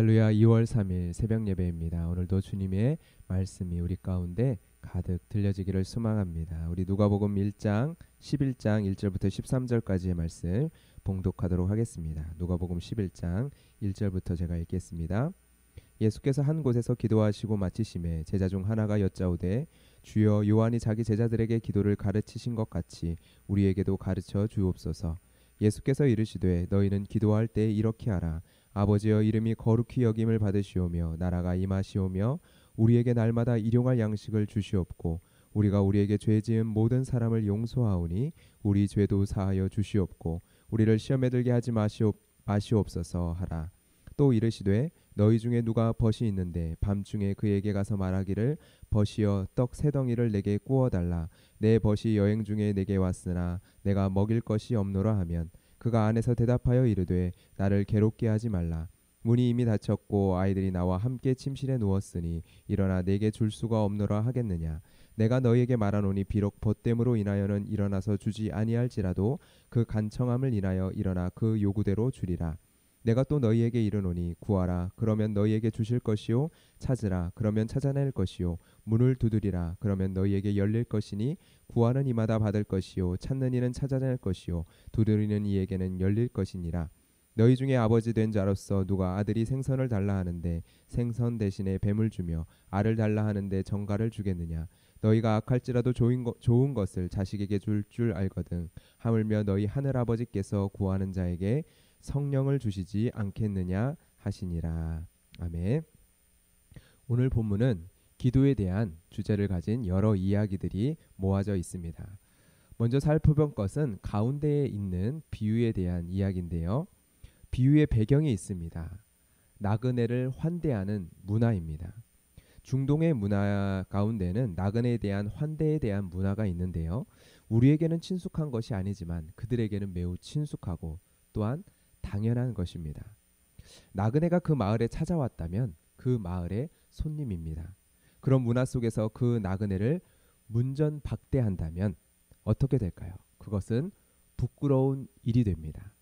할렐루야. 2월 3일 새벽 예배입니다. 오늘도 주님의 말씀이 우리 가운데 가득 들려지기를 소망합니다. 우리 누가복음 1장 11장 1절부터 13절까지의 말씀 봉독하도록 하겠습니다. 누가복음 11장 1절부터 제가 읽겠습니다. 예수께서 한 곳에서 기도하시고 마치심에 제자 중 하나가 여짜오되 주여, 요한이 자기 제자들에게 기도를 가르치신 것 같이 우리에게도 가르쳐 주옵소서. 예수께서 이르시되 너희는 기도할 때 이렇게 하라. 아버지여, 이름이 거룩히 여김을 받으시오며 나라가 임하시오며 우리에게 날마다 일용할 양식을 주시옵고 우리가 우리에게 죄 지은 모든 사람을 용서하오니 우리 죄도 사하여 주시옵고 우리를 시험에 들게 하지 마시옵소서 하라. 또 이르시되 너희 중에 누가 벗이 있는데 밤중에 그에게 가서 말하기를 벗이여, 떡 세 덩이를 내게 구워달라. 내 벗이 여행 중에 내게 왔으나 내가 먹일 것이 없노라 하면 그가 안에서 대답하여 이르되 나를 괴롭게 하지 말라. 문이 이미 닫혔고 아이들이 나와 함께 침실에 누웠으니 일어나 내게 줄 수가 없노라 하겠느냐. 내가 너희에게 말하노니 비록 벗됨으로 인하여는 일어나서 주지 아니할지라도 그 간청함을 인하여 일어나 그 요구대로 주리라. 내가 또 너희에게 이르노니 구하라, 그러면 너희에게 주실 것이요, 찾으라, 그러면 찾아낼 것이요, 문을 두드리라, 그러면 너희에게 열릴 것이니 구하는 이마다 받을 것이요, 찾는 이는 찾아낼 것이요, 두드리는 이에게는 열릴 것이니라. 너희 중에 아버지 된 자로서 누가 아들이 생선을 달라 하는데 생선 대신에 뱀을 주며 알을 달라 하는데 정갈을 주겠느냐. 너희가 악할지라도 좋은 것을 자식에게 줄 줄 알거든. 하물며 너희 하늘 아버지께서 구하는 자에게 성령을 주시지 않겠느냐 하시니라. 아멘. 오늘 본문은 기도에 대한 주제를 가진 여러 이야기들이 모아져 있습니다. 먼저 살펴볼 것은 가운데에 있는 비유에 대한 이야기인데요. 비유의 배경이 있습니다. 나그네를 환대하는 문화입니다. 중동의 문화 가운데는 나그네에 대한 환대에 대한 문화가 있는데요. 우리에게는 친숙한 것이 아니지만 그들에게는 매우 친숙하고 또한 당연한 것입니다. 나그네가 그 마을에 찾아왔다면 그 마을의 손님입니다. 그런 문화 속에서 그 나그네를 문전박대한다면 어떻게 될까요? 그것은 부끄러운 일이 됩니다.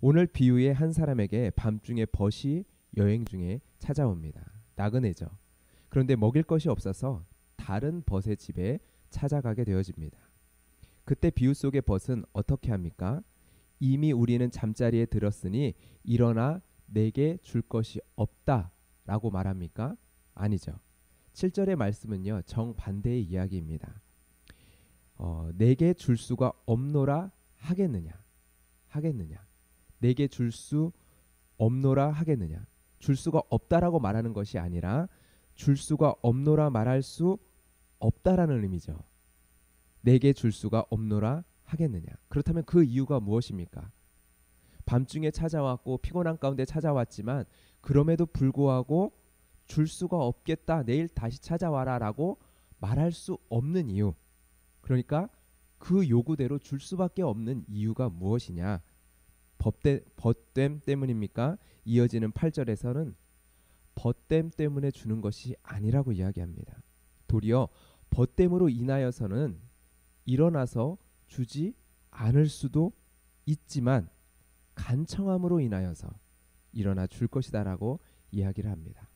오늘 비유의 한 사람에게 밤중에 벗이 여행 중에 찾아옵니다. 나그네죠. 그런데 먹일 것이 없어서 다른 벗의 집에 찾아가게 되어집니다. 그때 비유 속의 벗은 어떻게 합니까? 이미 우리는 잠자리에 들었으니 일어나 내게 줄 것이 없다 라고 말합니까? 아니죠. 7절의 말씀은요, 정반대의 이야기입니다. 내게 줄 수가 없노라 하겠느냐. 내게 줄 수 없노라 하겠느냐. 줄 수가 없다라고 말하는 것이 아니라 줄 수가 없노라 말할 수 없다라는 의미죠. 내게 줄 수가 없노라 하겠느냐. 그렇다면 그 이유가 무엇입니까? 밤중에 찾아왔고 피곤한 가운데 찾아왔지만 그럼에도 불구하고 줄 수가 없겠다, 내일 다시 찾아와라 라고 말할 수 없는 이유. 그러니까 그 요구대로 줄 수밖에 없는 이유가 무엇이냐. 벗됨 때문입니까? 이어지는 8절에서는 벗됨 때문에 주는 것이 아니라고 이야기합니다. 도리어 벗됨으로 인하여서는 일어나서 주지 않을 수도 있지만 간청함으로 인하여서 일어나 줄 것이다 라고 이야기를 합니다.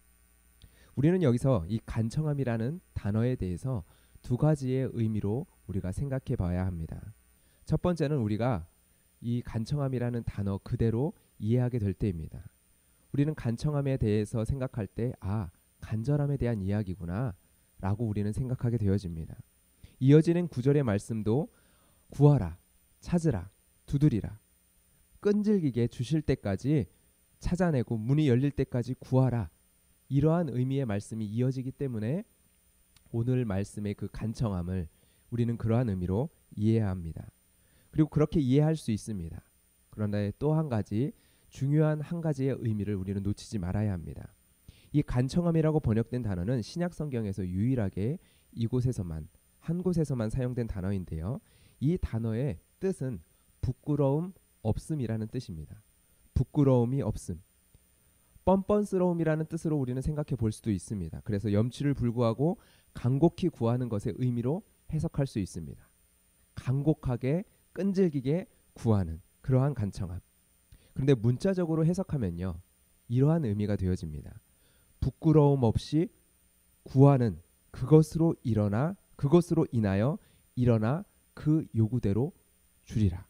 우리는 여기서 이 간청함이라는 단어에 대해서 두 가지의 의미로 우리가 생각해 봐야 합니다. 첫 번째는 우리가 이 간청함이라는 단어 그대로 이해하게 될 때입니다. 우리는 간청함에 대해서 생각할 때 간절함에 대한 이야기구나 라고 우리는 생각하게 되어집니다. 이어지는 9절의 말씀도 구하라, 찾으라, 두드리라, 끈질기게 주실 때까지 찾아내고 문이 열릴 때까지 구하라, 이러한 의미의 말씀이 이어지기 때문에 오늘 말씀의 그 간청함을 우리는 그러한 의미로 이해해야 합니다. 그리고 그렇게 이해할 수 있습니다. 그러나 또 한 가지 중요한 한 가지의 의미를 우리는 놓치지 말아야 합니다. 이 간청함이라고 번역된 단어는 신약 성경에서 유일하게 이곳에서만, 한 곳에서만 사용된 단어인데요. 이 단어의 뜻은 부끄러움 없음이라는 뜻입니다. 부끄러움이 없음, 뻔뻔스러움이라는 뜻으로 우리는 생각해 볼 수도 있습니다. 그래서 염치를 불구하고 간곡히 구하는 것의 의미로 해석할 수 있습니다. 간곡하게 끈질기게 구하는 그러한 간청함. 그런데 문자적으로 해석하면요, 이러한 의미가 되어집니다. 부끄러움 없이 구하는 그것으로 인하여 일어나 그 요구대로 주리라.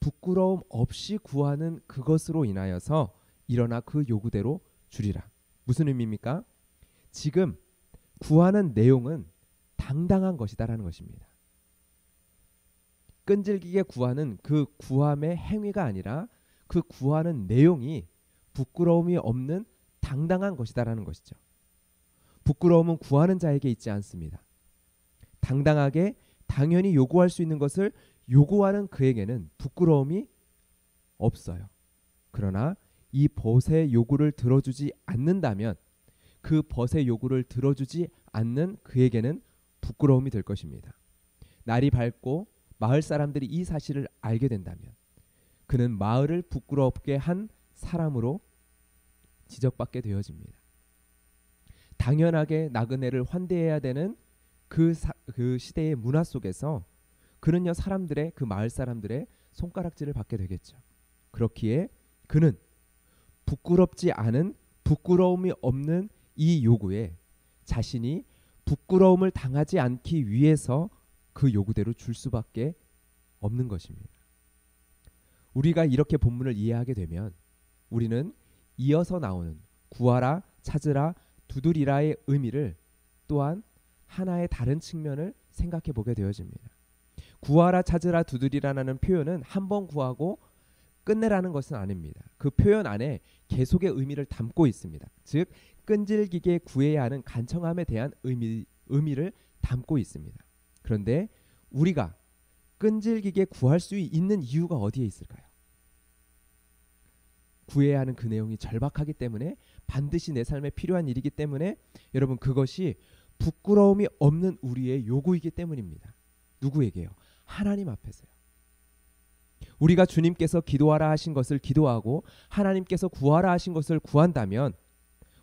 부끄러움 없이 구하는 그것으로 인하여서 일어나 그 요구대로 주리라. 무슨 의미입니까? 지금 구하는 내용은 당당한 것이다라는 것입니다. 끈질기게 구하는 그 구함의 행위가 아니라 그 구하는 내용이 부끄러움이 없는 당당한 것이다라는 것이죠. 부끄러움은 구하는 자에게 있지 않습니다. 당당하게 당연히 요구할 수 있는 것을 요구하는 그에게는 부끄러움이 없어요. 그러나 이 벗의 요구를 들어주지 않는다면 그 벗의 요구를 들어주지 않는 그에게는 부끄러움이 될 것입니다. 날이 밝고 마을 사람들이 이 사실을 알게 된다면 그는 마을을 부끄럽게 한 사람으로 지적받게 되어집니다. 당연하게 나그네를 환대해야 되는 그 시대의 문화 속에서 그는요 사람들의 그 마을 사람들의 손가락질을 받게 되겠죠. 그렇기에 그는 부끄럽지 않은 부끄러움이 없는 이 요구에 자신이 부끄러움을 당하지 않기 위해서 그 요구대로 줄 수밖에 없는 것입니다. 우리가 이렇게 본문을 이해하게 되면 우리는 이어서 나오는 구하라, 찾으라, 두드리라의 의미를 또한 하나의 다른 측면을 생각해 보게 되어집니다. 구하라, 찾으라, 두드리라는 표현은 한 번 구하고 끝내라는 것은 아닙니다. 그 표현 안에 계속의 의미를 담고 있습니다. 즉 끈질기게 구해야 하는 간청함에 대한 의미를 담고 있습니다. 그런데 우리가 끈질기게 구할 수 있는 이유가 어디에 있을까요? 구해야 하는 그 내용이 절박하기 때문에, 반드시 내 삶에 필요한 일이기 때문에, 여러분 그것이 부끄러움이 없는 우리의 요구이기 때문입니다. 누구에게요? 하나님 앞에서요. 우리가 주님께서 기도하라 하신 것을 기도하고 하나님께서 구하라 하신 것을 구한다면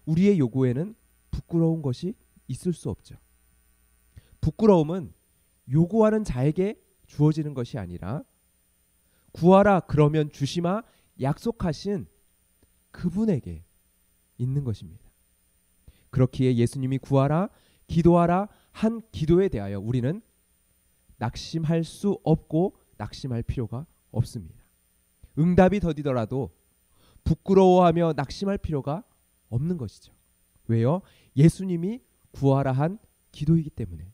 우리의 요구에는 부끄러운 것이 있을 수 없죠. 부끄러움은 요구하는 자에게 주어지는 것이 아니라 구하라 그러면 주시마 약속하신 그분에게 있는 것입니다. 그렇기에 예수님이 구하라, 기도하라 한 기도에 대하여 우리는 낙심할 수 없고 낙심할 필요가 없습니다. 응답이 더디더라도 부끄러워하며 낙심할 필요가 없는 것이죠. 왜요? 예수님이 구하라 한 기도이기 때문에.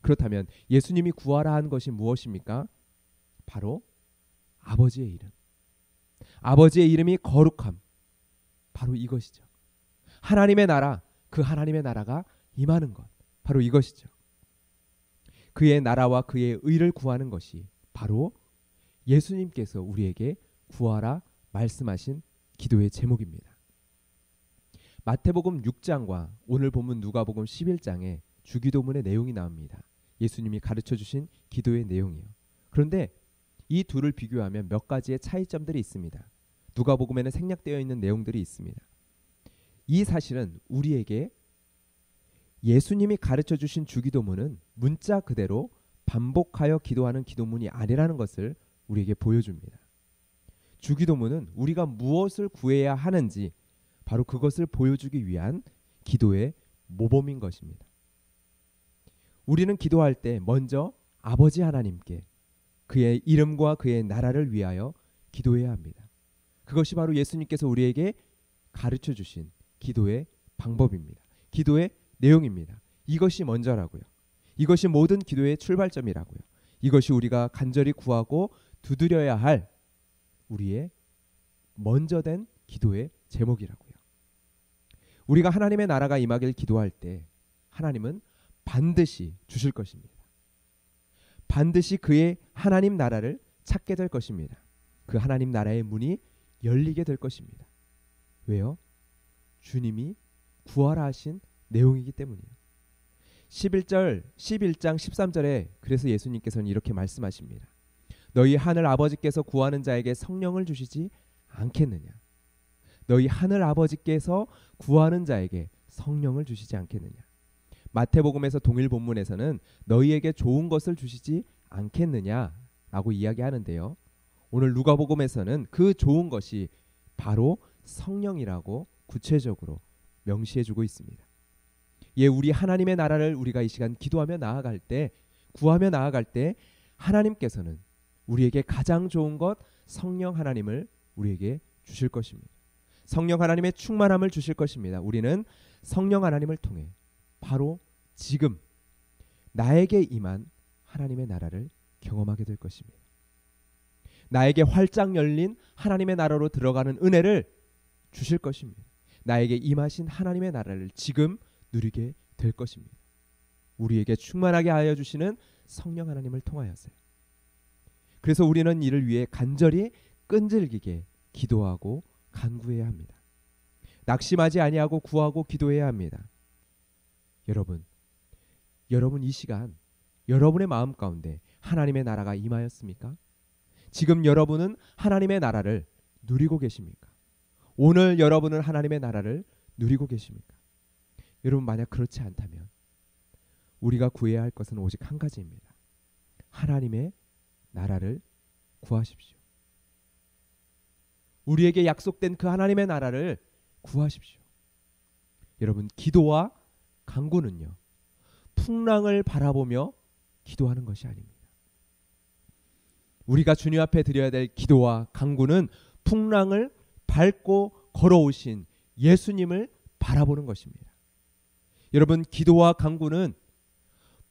그렇다면 예수님이 구하라 한 것이 무엇입니까? 바로 아버지의 이름. 아버지의 이름이 거룩함. 바로 이것이죠. 하나님의 나라, 그 하나님의 나라가 임하는 것. 바로 이것이죠. 그의 나라와 그의 의를 구하는 것이 바로 예수님께서 우리에게 구하라 말씀하신 기도의 제목입니다. 마태복음 6장과 오늘 본문 누가복음 11장에 주기도문의 내용이 나옵니다. 예수님이 가르쳐 주신 기도의 내용이요. 그런데 이 둘을 비교하면 몇 가지의 차이점들이 있습니다. 누가복음에는 생략되어 있는 내용들이 있습니다. 이 사실은 우리에게 예수님이 가르쳐 주신 주기도문은 문자 그대로 반복하여 기도하는 기도문이 아니라는 것을 우리에게 보여줍니다. 주기도문은 우리가 무엇을 구해야 하는지 바로 그것을 보여주기 위한 기도의 모범인 것입니다. 우리는 기도할 때 먼저 아버지 하나님께 그의 이름과 그의 나라를 위하여 기도해야 합니다. 그것이 바로 예수님께서 우리에게 가르쳐 주신 기도의 방법입니다. 기도의 내용입니다. 이것이 먼저라고요. 이것이 모든 기도의 출발점이라고요. 이것이 우리가 간절히 구하고 두드려야 할 우리의 먼저 된 기도의 제목이라고요. 우리가 하나님의 나라가 임하길 기도할 때 하나님은 반드시 주실 것입니다. 반드시 그의 하나님 나라를 찾게 될 것입니다. 그 하나님 나라의 문이 열리게 될 것입니다. 왜요? 주님이 구하라 하신 내용이기 때문이에요. 11장 13절에 그래서 예수님께서는 이렇게 말씀하십니다. 너희 하늘 아버지께서 구하는 자에게 성령을 주시지 않겠느냐? 너희 하늘 아버지께서 구하는 자에게 성령을 주시지 않겠느냐? 마태복음에서 동일 본문에서는 너희에게 좋은 것을 주시지 않겠느냐라고 이야기하는데요. 오늘 누가복음에서는 그 좋은 것이 바로 성령이라고 구체적으로 명시해주고 있습니다. 예, 우리 하나님의 나라를 우리가 이 시간 기도하며 나아갈 때, 구하며 나아갈 때 하나님께서는 우리에게 가장 좋은 것 성령 하나님을 우리에게 주실 것입니다. 성령 하나님의 충만함을 주실 것입니다. 우리는 성령 하나님을 통해 바로 지금 나에게 임한 하나님의 나라를 경험하게 될 것입니다. 나에게 활짝 열린 하나님의 나라로 들어가는 은혜를 주실 것입니다. 나에게 임하신 하나님의 나라를 지금 누리게 될 것입니다. 우리에게 충만하게 하여 주시는 성령 하나님을 통하여서요. 그래서 우리는 이를 위해 간절히 끈질기게 기도하고 간구해야 합니다. 낙심하지 아니하고 구하고 기도해야 합니다. 여러분 이 시간 여러분의 마음 가운데 하나님의 나라가 임하였습니까? 지금 여러분은 하나님의 나라를 누리고 계십니까? 오늘 여러분은 하나님의 나라를 누리고 계십니까? 여러분 만약 그렇지 않다면 우리가 구해야 할 것은 오직 한 가지입니다. 하나님의 나라를 구하십시오. 우리에게 약속된 그 하나님의 나라를 구하십시오. 여러분 기도와 간구는요 풍랑을 바라보며 기도하는 것이 아닙니다. 우리가 주님 앞에 드려야 될 기도와 간구는 풍랑을 밟고 걸어오신 예수님을 바라보는 것입니다. 여러분 기도와 간구는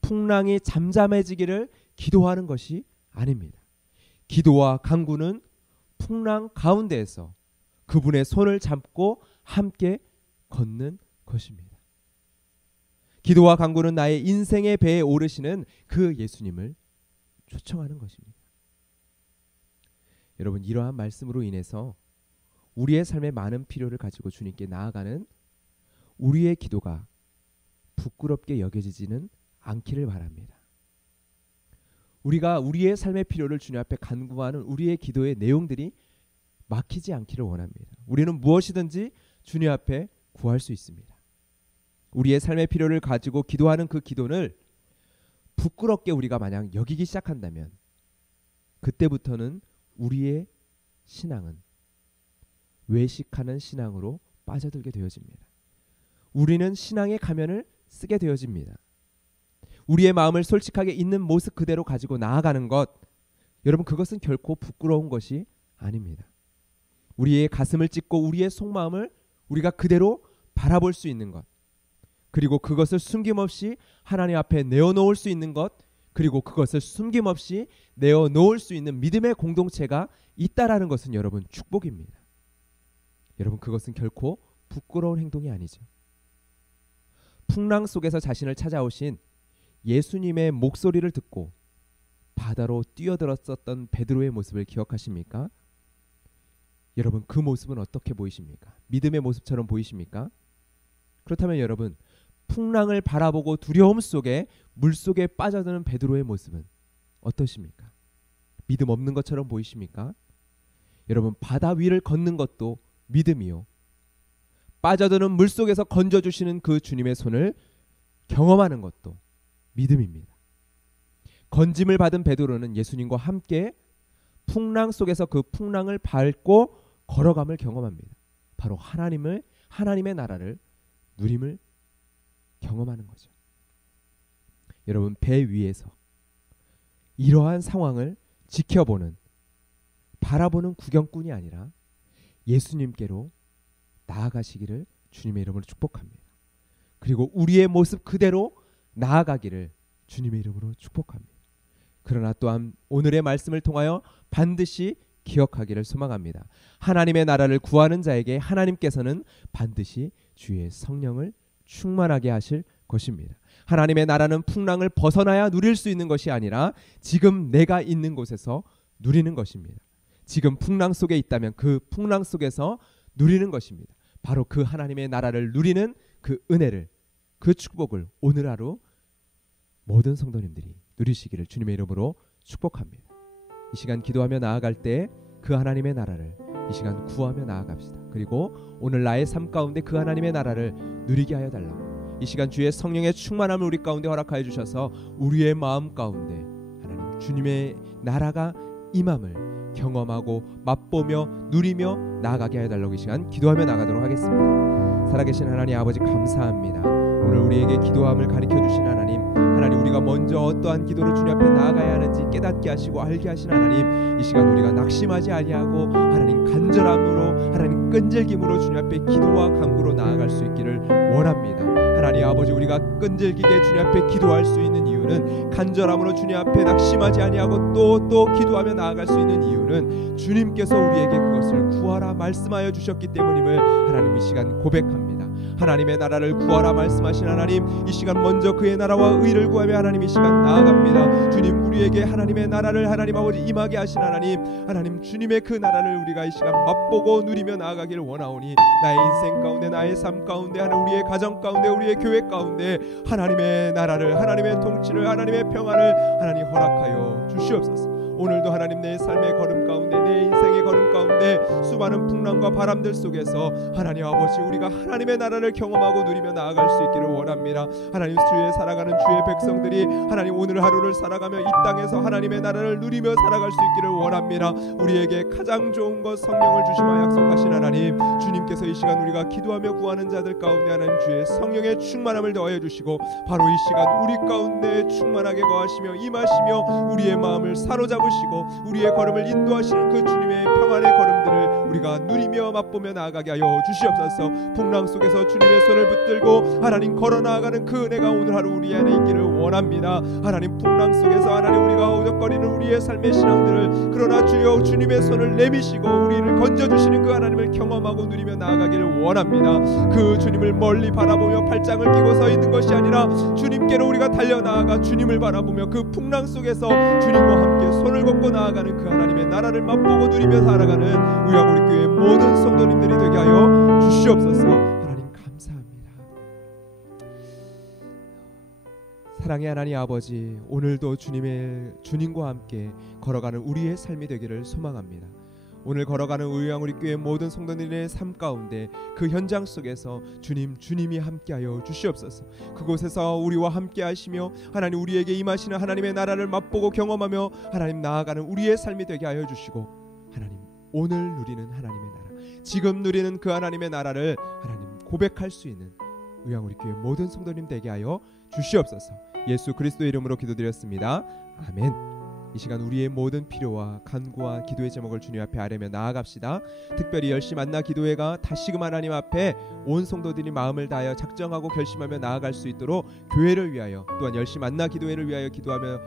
풍랑이 잠잠해지기를 기도하는 것이 아닙니다. 기도와 간구는 풍랑 가운데에서 그분의 손을 잡고 함께 걷는 것입니다. 기도와 간구는 나의 인생의 배에 오르시는 그 예수님을 초청하는 것입니다. 여러분 이러한 말씀으로 인해서 우리의 삶의 많은 필요를 가지고 주님께 나아가는 우리의 기도가 부끄럽게 여겨지지는 않기를 바랍니다. 우리가 우리의 삶의 필요를 주님 앞에 간구하는 우리의 기도의 내용들이 막히지 않기를 원합니다. 우리는 무엇이든지 주님 앞에 구할 수 있습니다. 우리의 삶의 필요를 가지고 기도하는 그 기도를 부끄럽게 우리가 만약 여기기 시작한다면 그때부터는 우리의 신앙은 외식하는 신앙으로 빠져들게 되어집니다. 우리는 신앙의 가면을 쓰게 되어집니다. 우리의 마음을 솔직하게 있는 모습 그대로 가지고 나아가는 것, 여러분 그것은 결코 부끄러운 것이 아닙니다. 우리의 가슴을 찢고 우리의 속마음을 우리가 그대로 바라볼 수 있는 것, 그리고 그것을 숨김없이 하나님 앞에 내어놓을 수 있는 것, 그리고 그것을 숨김없이 내어놓을 수 있는 믿음의 공동체가 있다라는 것은 여러분 축복입니다. 여러분 그것은 결코 부끄러운 행동이 아니죠. 풍랑 속에서 자신을 찾아오신 예수님의 목소리를 듣고 바다로 뛰어들었었던 베드로의 모습을 기억하십니까? 여러분 그 모습은 어떻게 보이십니까? 믿음의 모습처럼 보이십니까? 그렇다면 여러분 풍랑을 바라보고 두려움 속에 물속에 빠져드는 베드로의 모습은 어떠십니까? 믿음 없는 것처럼 보이십니까? 여러분 바다 위를 걷는 것도 믿음이요, 빠져드는 물속에서 건져주시는 그 주님의 손을 경험하는 것도 믿음입니다. 건짐을 받은 베드로는 예수님과 함께 풍랑 속에서 그 풍랑을 밟고 걸어감을 경험합니다. 바로 하나님의 나라를 누림을 경험하는 거죠. 여러분 배 위에서 이러한 상황을 지켜보는, 바라보는 구경꾼이 아니라 예수님께로 나아가시기를 주님의 이름으로 축복합니다. 그리고 우리의 모습 그대로 나아가기를 주님의 이름으로 축복합니다. 그러나 또한 오늘의 말씀을 통하여 반드시 기억하기를 소망합니다. 하나님의 나라를 구하는 자에게 하나님께서는 반드시 주의 성령을 충만하게 하실 것입니다. 하나님의 나라는 풍랑을 벗어나야 누릴 수 있는 것이 아니라 지금 내가 있는 곳에서 누리는 것입니다. 지금 풍랑 속에 있다면 그 풍랑 속에서 누리는 것입니다. 바로 그 하나님의 나라를 누리는 그 은혜를, 그 축복을 오늘 하루 모든 성도님들이 누리시기를 주님의 이름으로 축복합니다. 이 시간 기도하며 나아갈 때 그 하나님의 나라를 이 시간 구하며 나아갑시다. 그리고 오늘 나의 삶 가운데 그 하나님의 나라를 누리게 하여 달라고 이 시간 주의 성령의 충만함을 우리 가운데 허락하여 주셔서 우리의 마음 가운데 하나님 주님의 나라가 임함을 경험하고 맛보며 누리며 나아가게 해달라고 이 시간 기도하며 나가도록 하겠습니다. 살아계신 하나님 아버지 감사합니다. 오늘 우리에게 기도함을 가르쳐 주신 하나님, 하나님 우리가 먼저 어떠한 기도로 주님 앞에 나아가야 하는지 깨닫게 하시고 알게 하신 하나님, 이 시간 우리가 낙심하지 아니하고 하나님 간절함으로 하나님 끈질김으로 주님 앞에 기도와 간구로 나아갈 수 있기를 원합니다. 하나님 아버지, 우리가 끈질기게 주님 앞에 기도할 수 있는 이유는, 간절함으로 주님 앞에 낙심하지 아니하고 또 기도하며 나아갈 수 있는 이유는 주님께서 우리에게 그것을 구하라 말씀하여 주셨기 때문임을 하나님 이 시간 고백합니다. 하나님의 나라를 구하라 말씀하신 하나님, 이 시간 먼저 그의 나라와 의를 구하며 하나님 이 시간 나아갑니다. 주님, 우리에게 하나님의 나라를 하나님 아버지 임하게 하신 하나님, 하나님 주님의 그 나라를 우리가 이 시간 맛보고 누리며 나아가기를 원하오니, 나의 인생 가운데, 나의 삶 가운데, 하나님 우리의 가정 가운데, 우리의 교회 가운데 하나님의 나라를, 하나님의 통치를, 하나님의 평안을 하나님 허락하여 주시옵소서. 오늘도 하나님 내 삶의 걸음 가운데, 내 인생의 걸음 가운데 수많은 풍랑과 바람들 속에서 하나님 아버지, 우리가 하나님의 나라를 경험하고 누리며 나아갈 수 있기를 원합니다. 하나님, 주의 살아가는 주의 백성들이 하나님 오늘 하루를 살아가며 이 땅에서 하나님의 나라를 누리며 살아갈 수 있기를 원합니다. 우리에게 가장 좋은 것 성령을 주시마 약속하신 하나님, 주님께서 이 시간 우리가 기도하며 구하는 자들 가운데 하나님 주의 성령의 충만함을 더하여 주시고, 바로 이 시간 우리 가운데 충만하게 거하시며 임하시며 우리의 마음을 사로잡으시고 우리의 걸음을 인도하시는 그 주님의 평안의 걸음들을 우리가 누리며 맛보며 나아가게 하여 주시옵소서. 풍랑 속에서 주님의 손을 붙들고 하나님 걸어 나아가는 그 은혜가 오늘 하루 우리 안에 있기를 원합니다. 하나님, 풍랑 속에서 하나님 우리가 오적거리는 우리의 삶의 신앙들을, 그러나 주여 주님의 손을 내미시고 우리를 건져주시는 그 하나님을 경험하고 누리며 나아가기를 원합니다. 그 주님을 멀리 바라보며 팔짱을 끼고 서 있는 것이 아니라 주님께로 우리가 달려나아가 주님을 바라보며 그 풍랑 속에서 주님과 함께 손을 걷고 나아가는 그 하나님의 나라를 맛보고 누리며 살아가는 우리 교회 모든 성도님들이 되게 하여 주시옵소서. 하나님 감사합니다. 사랑의 하나님 아버지, 오늘도 주님과 함께 걸어가는 우리의 삶이 되기를 소망합니다. 오늘 걸어가는 우리 교회 모든 성도들의 삶 가운데 그 현장 속에서 주님이 함께하여 주시옵소서. 그곳에서 우리와 함께하시며 하나님 우리에게 임하시는 하나님의 나라를 맛보고 경험하며 하나님 나아가는 우리의 삶이 되게 하여 주시고, 하나님 오늘 누리는 하나님의 나라, 지금 누리는 그 하나님의 나라를 하나님 고백할 수 있는 우리 교회 모든 성도님 되게 하여 주시옵소서. 예수 그리스도의 이름으로 기도드렸습니다. 아멘. 이 시간 우리의 모든 필요와 간구와 기도의 제목을 주님 앞에 아뢰며 나아갑시다. 특별히 열심 만나 기도회가 다시금 하나님 앞에 온 성도들이 마음을 다하여 작정하고 결심하며 나아갈 수 있도록 교회를 위하여, 또한 열심 만나 기도회를 위하여 기도하며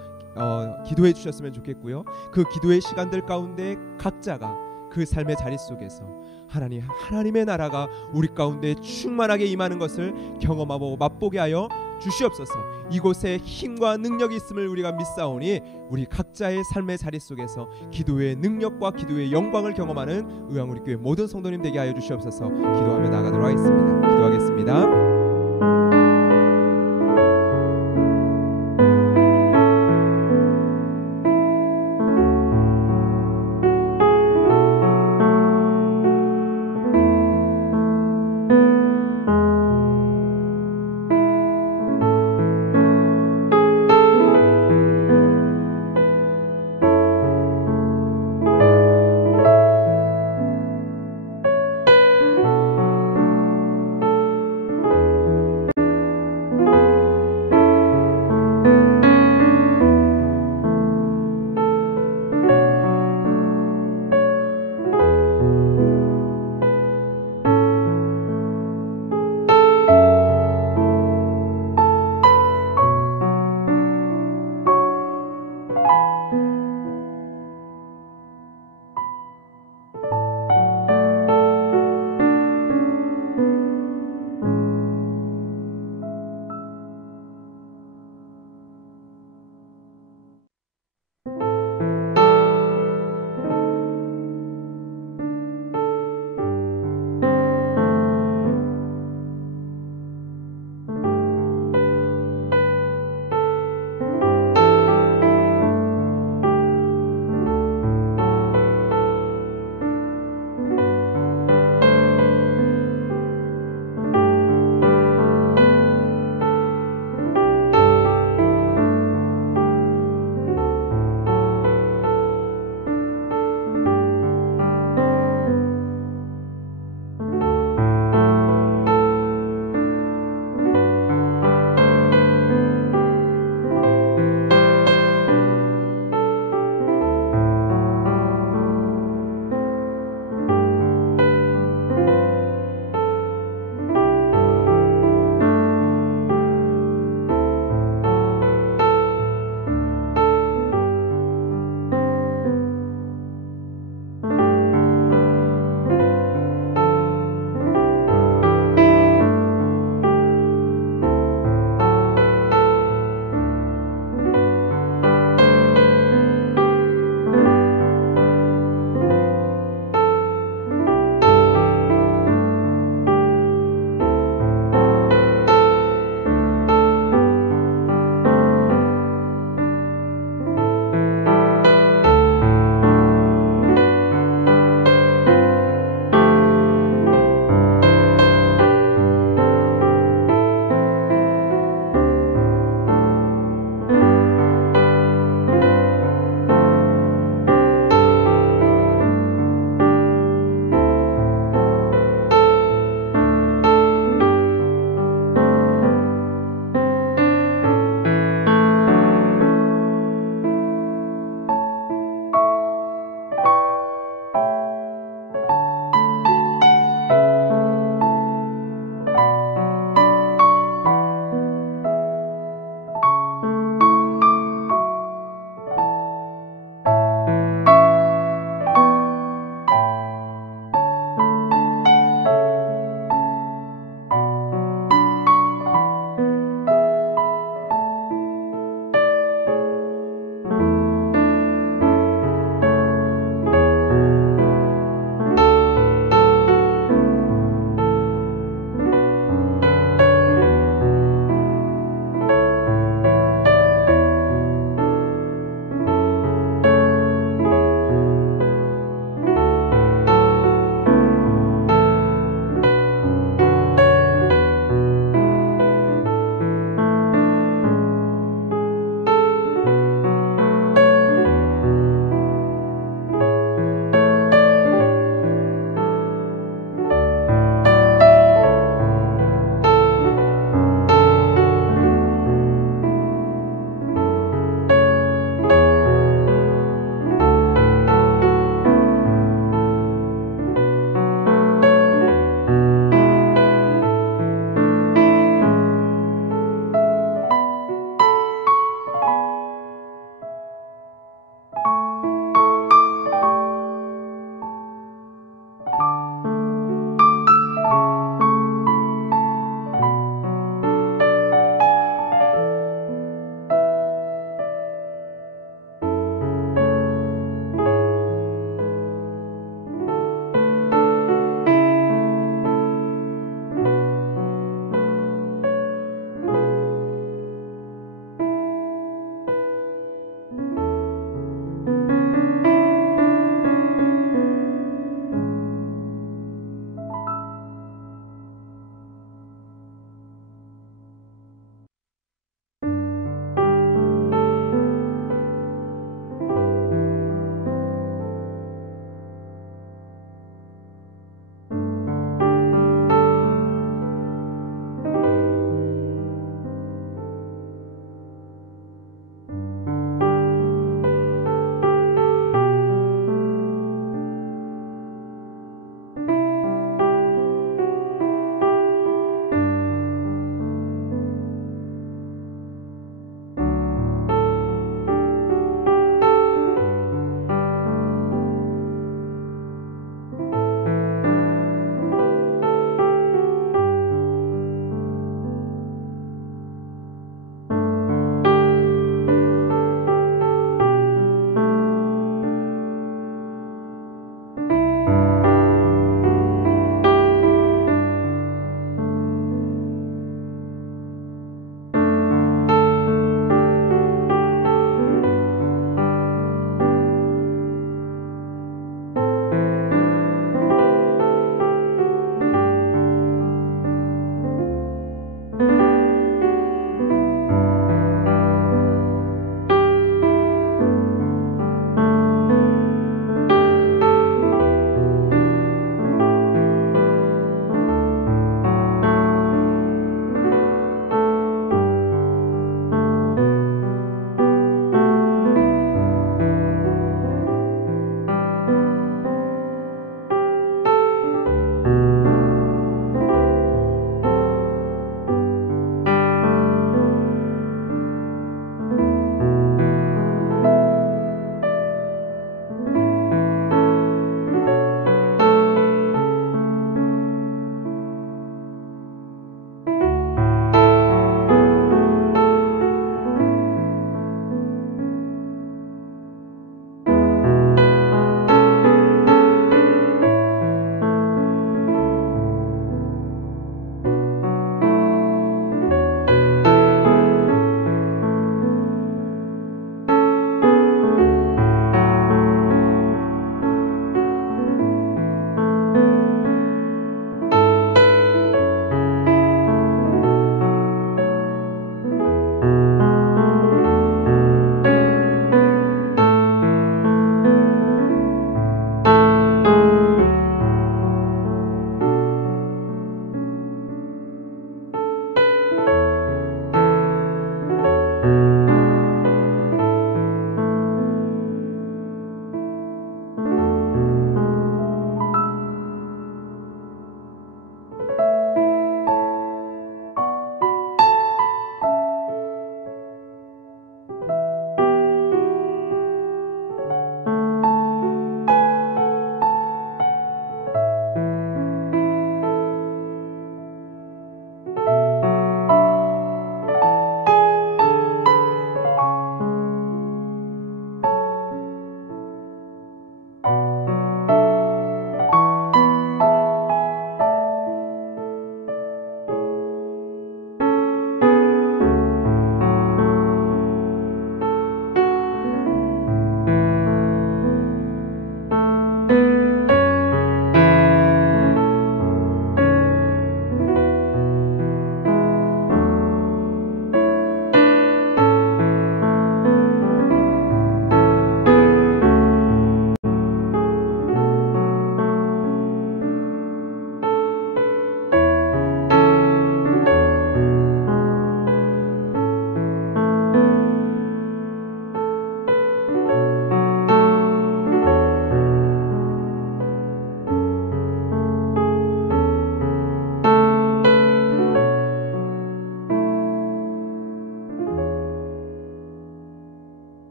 기도해 주셨으면 좋겠고요. 그 기도의 시간들 가운데 각자가 그 삶의 자리 속에서 하나님의 나라가 우리 가운데 충만하게 임하는 것을 경험하고 맛보게 하여 주시옵소서. 이곳에 힘과 능력이 있음을 우리가 믿사오니 우리 각자의 삶의 자리 속에서 기도의 능력과 기도의 영광을 경험하는 우리 교회 모든 성도님 되게 하여 주시옵소서. 기도하며 나가도록 하겠습니다. 기도하겠습니다.